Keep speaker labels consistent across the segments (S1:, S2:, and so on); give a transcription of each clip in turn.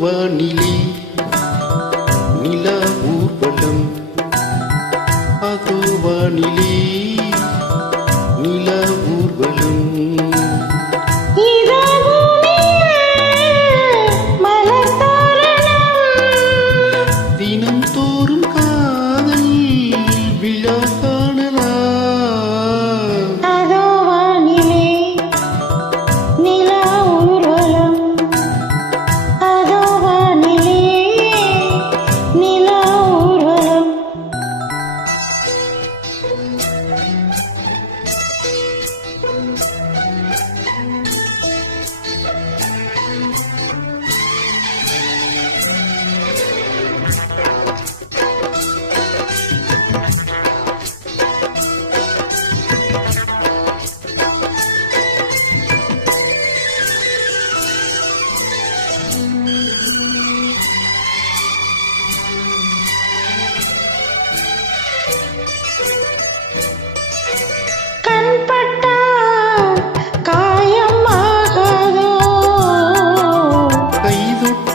S1: வானிலே நிலா ஊர்வலம் அதோ வானிலே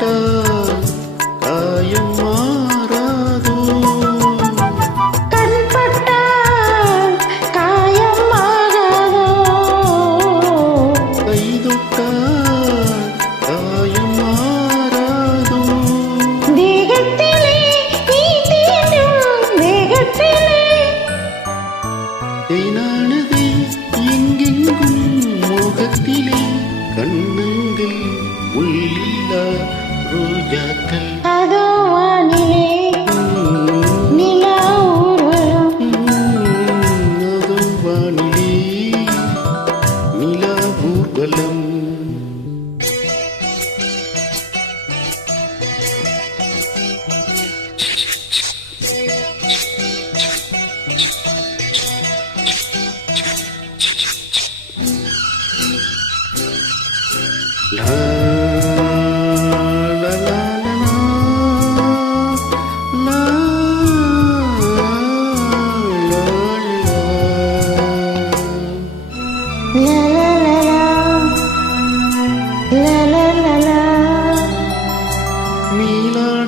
S1: Oh.